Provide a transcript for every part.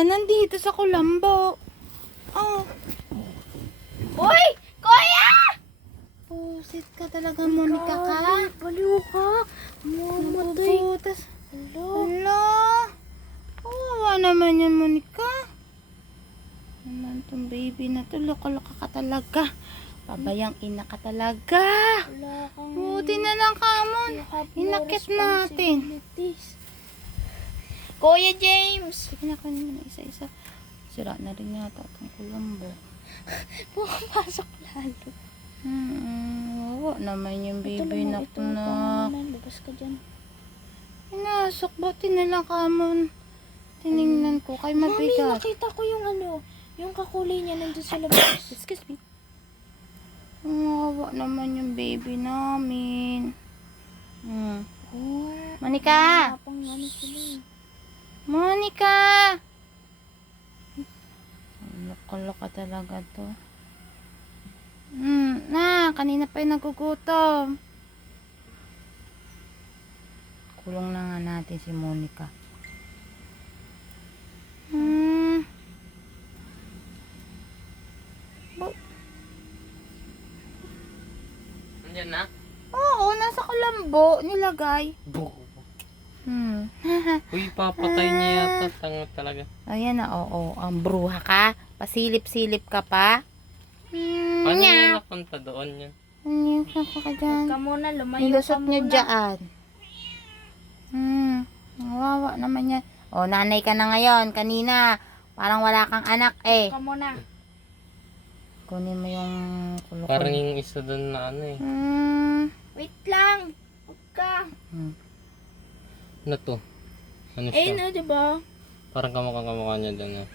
niya nandito sa kulambo. Oh. Uy! Kuya! Pusit ka talaga, Monica ka. Baliw ka. Mamatay. Nabubutas. Hala. Kawawa naman yan, Monica. Naman tong baby na to. Loko-loko ka talaga. Pabayang ina ka talaga. Wala kang... Buti na lang, Kamon. Inakit natin. Kuya James! Sige na, kanin mo na isa-isa. Sira na rin yata itong kulambo. Pumapasok lalo. Wawa naman yung baby na Ito, na. labas ka dyan. Pinasok, buti na lang, Kamon. Tinignan ko, kay Mami, mabigat. nakita ko yung yung kakulay niya nandun sa labas. Excuse me. Wawa naman yung baby namin. Oh, Monica! pang ano sila. Monica! Loko-loko talaga to. Kanina pa yung nagugutom. Kulong na nga natin si Monica. Nandiyan na? Oo, nasa kulambo nilagay. Uy, papatay niya yata. Tanga talaga. Ayan na, oo. Ang bruha ka. Pasilip-silip ka pa. Paano niya napunta doon yan? Ano ka dyan? Ka muna, lumayo ka Nilusot nyo muna. dyan. Wawa naman yan. O, nanay ka na ngayon. Kanina, parang wala kang anak eh. Ka muna. Kunin mo yung kulukul. Parang yung isa doon na ano eh. Wait lang. Huwag ka. Ano to? Ano Eh, siya? diba? Parang kamukha niya doon eh.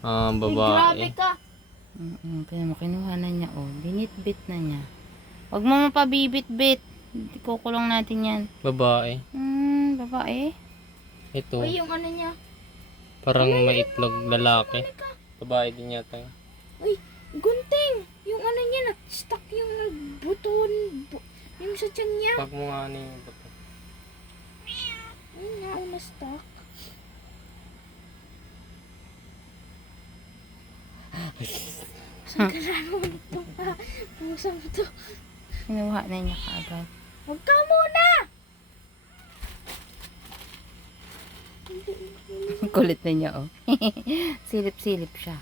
Uy, Babae. grabe ka. Kinuha na niya. O, binit-bit na niya. Huwag mo mapabibit-bit. Kukulong natin yan. Babae. Babae. Ito. Uy, yung ano niya. Parang may itlog lalaki. Babae din yata. Uy, gunting. Yung ano niya, na-stuck yung buton. Yung sa tiyan niya. Pag mo nga ano yung buto. Ayun nga, na-stuck. Saan ka naman ito pa? Pusa mo to. Kinuha na niya kaagad. Huwag ka muna! Kulit na niya, oh. Silip-silip siya.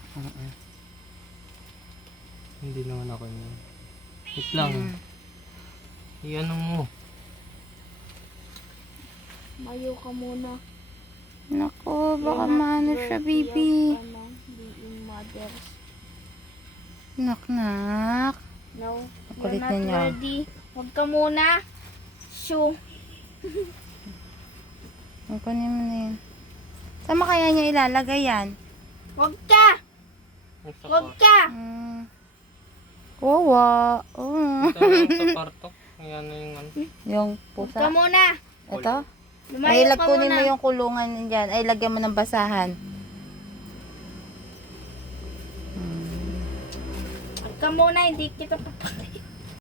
Hindi naman ako yun. Wait lang. Iyan mo. Mayo ka muna. Naku, baka maano siya, baby. Being mothers. Nak. No, Kulit you're na not niya. ready. Huwag ka muna. Shoo. Ang kunin mo na yun. Saan mo kaya niya ilalagay yan? Huwag ka! Huwag ka! Wawa. Ito yung sa partok. Ayan na yung ano. Yung Huwag pusa. ka muna! Ito? Lumayo Ay, ka kunin muna. mo yung kulungan dyan. Ay, lagyan mo ng basahan. Huwag ka muna, hindi kita papakita.